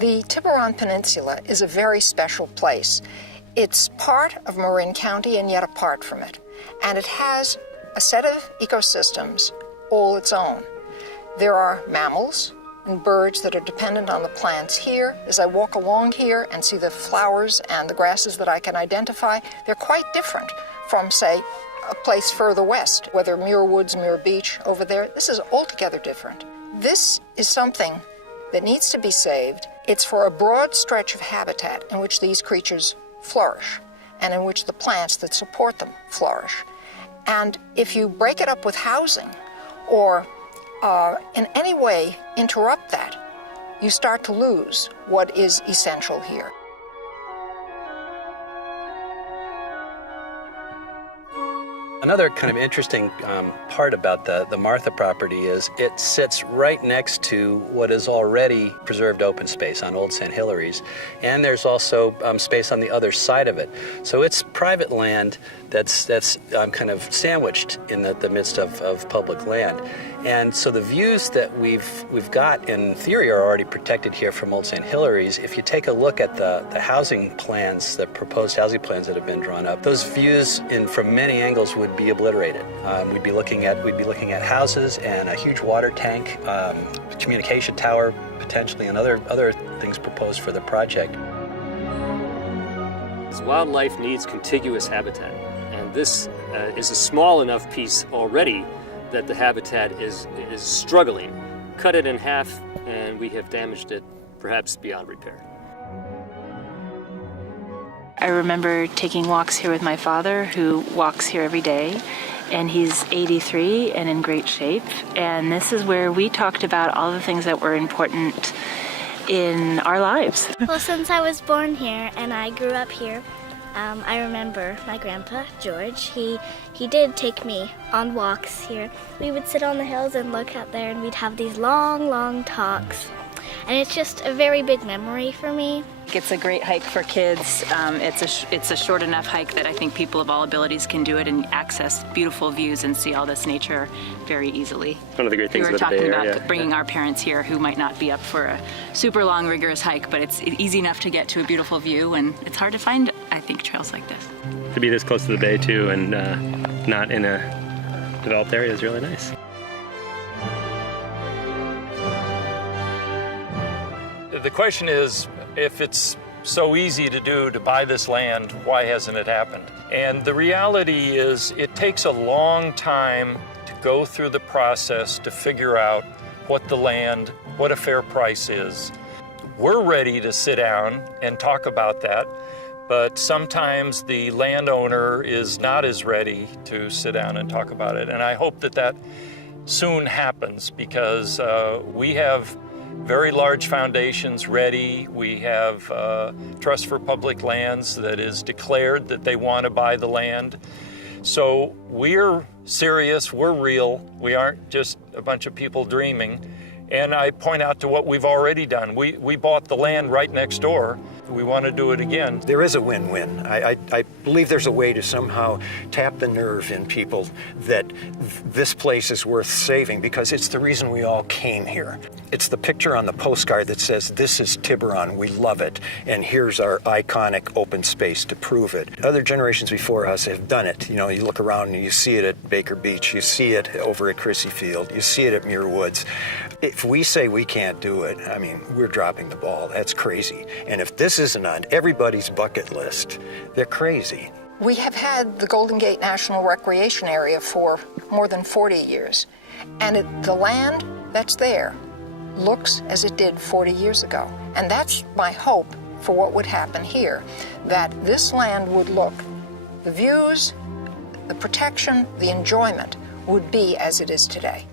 The Tiburon Peninsula is a very special place. It's part of Marin County and yet apart from it. And it has a set of ecosystems all its own. There are mammals and birds that are dependent on the plants here. As I walk along here and see the flowers and the grasses that I can identify, they're quite different from, say, a place further west, whether Muir Woods, Muir Beach over there. This is altogether different. This is something that needs to be saved. It's for a broad stretch of habitat in which these creatures flourish and in which the plants that support them flourish. And if you break it up with housing or in any way interrupt that, you start to lose what is essential here. Another kind of interesting part about the Martha property is it sits right next to what is already preserved open space on Old St. Hilary's, and there's also space on the other side of it. So it's private land that's kind of sandwiched in the midst of public land. And so the views that we've got in theory are already protected here from Old St. Hilary's. If you take a look at the housing plans, the proposed housing plans that have been drawn up, those views from many angles would be obliterated. We'd be looking at houses and a huge water tank, communication tower potentially, and other things proposed for the project. Wildlife needs contiguous habitat, and this is a small enough piece already that the habitat is struggling. Cut it in half and we have damaged it perhaps beyond repair. I remember taking walks here with my father, who walks here every day, and he's 83 and in great shape. And this is where we talked about all the things that were important in our lives. Well, since I was born here and I grew up here, I remember my grandpa, George, he did take me on walks here. We would sit on the hills and look out there, and we'd have these long, long talks. And it's just a very big memory for me. It's a great hike for kids. It's a short enough hike that I think people of all abilities can do it and access beautiful views and see all this nature very easily. One of the great things about the Bay Area. We were talking about bringing our parents here who might not be up for a super long, rigorous hike, but it's easy enough to get to a beautiful view, and it's hard to find, I think, trails like this. To be this close to the bay too, and not in a developed area is really nice. The question is, if it's so easy to do, to buy this land, why hasn't it happened? And the reality is it takes a long time to go through the process to figure out what a fair price is. We're ready to sit down and talk about that, but sometimes the landowner is not as ready to sit down and talk about it. And I hope that soon happens, because we have very large foundations ready. We have Trust for Public Lands that is declared that they want to buy the land. So we're serious, we're real. We aren't just a bunch of people dreaming. And I point out to what we've already done. We bought the land right next door. We want to do it again. There is a win-win. I believe there's a way to somehow tap the nerve in people that this place is worth saving, because it's the reason we all came here. It's the picture on the postcard that says, "This is Tiburon, we love it, and here's our iconic open space to prove it." Other generations before us have done it. You know, you look around and you see it at Baker Beach, you see it over at Crissy Field, you see it at Muir Woods. If we say we can't do it, I mean, we're dropping the ball. That's crazy. And if this isn't on everybody's bucket list, they're crazy. We have had the Golden Gate National Recreation Area for more than 40 years. And the land that's there looks as it did 40 years ago. And that's my hope for what would happen here, that this land would look, the views, the protection, the enjoyment would be as it is today.